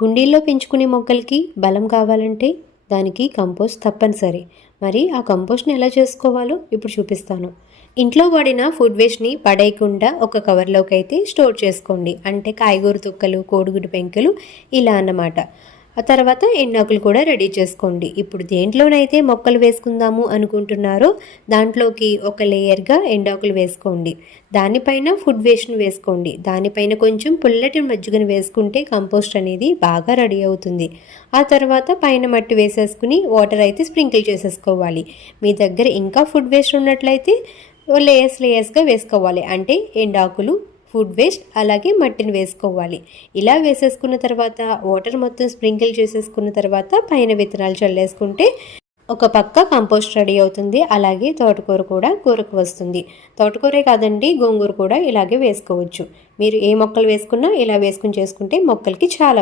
కుండీల్లో పెంచుకునే మొక్కలకి బలం కావాలంటే దానికి కంపోస్ట్ తప్పనిసరి. మరి ఆ కంపోస్ట్ని ఎలా చేసుకోవాలో ఇప్పుడు చూపిస్తాను. ఇంట్లో వాడిన ఫుడ్ వేస్ట్ని పడేయకుండా ఒక కవర్లోకి అయితే స్టోర్ చేసుకోండి. అంటే కాయగూర తొక్కలు, కోడిగుడ్డు పెంకులు ఇలా అన్నమాట. ఆ తర్వాత ఎండాకులు కూడా రెడీ చేసుకోండి. ఇప్పుడు దేంట్లోనైతే మొక్కలు వేసుకుందాము అనుకుంటున్నారో దాంట్లోకి ఒక లేయర్గా ఎండాకులు వేసుకోండి. దానిపైన ఫుడ్ వేస్ట్ని వేసుకోండి. దానిపైన కొంచెం పుల్లటి మజ్జిగను వేసుకుంటే కంపోస్ట్ అనేది బాగా రెడీ అవుతుంది. ఆ తర్వాత పైన మట్టి వేసేసుకుని వాటర్ అయితే స్ప్రింకిల్ చేసేసుకోవాలి. మీ దగ్గర ఇంకా ఫుడ్ వేస్ట్ ఉన్నట్లయితే లేయర్స్గా వేసుకోవాలి. అంటే ఎండాకులు, ఫుడ్ వేస్ట్, అలాగే మట్టిని వేసుకోవాలి. ఇలా వేసేసుకున్న తర్వాత వాటర్ మొత్తం స్ప్రింకిల్ చేసేసుకున్న తర్వాత పైన విత్తనాలు చల్లేసుకుంటే ఒక పక్క కంపోస్ట్ రెడీ అవుతుంది. అలాగే తోటకూర కూడా కూరకు వస్తుంది. తోటకూరే కాదండి, గోంగూర కూడా ఇలాగే వేసుకోవచ్చు. మీరు ఏ మొక్కలు వేసుకున్నా ఇలా వేసుకుని చేసుకుంటే మొక్కలకి చాలా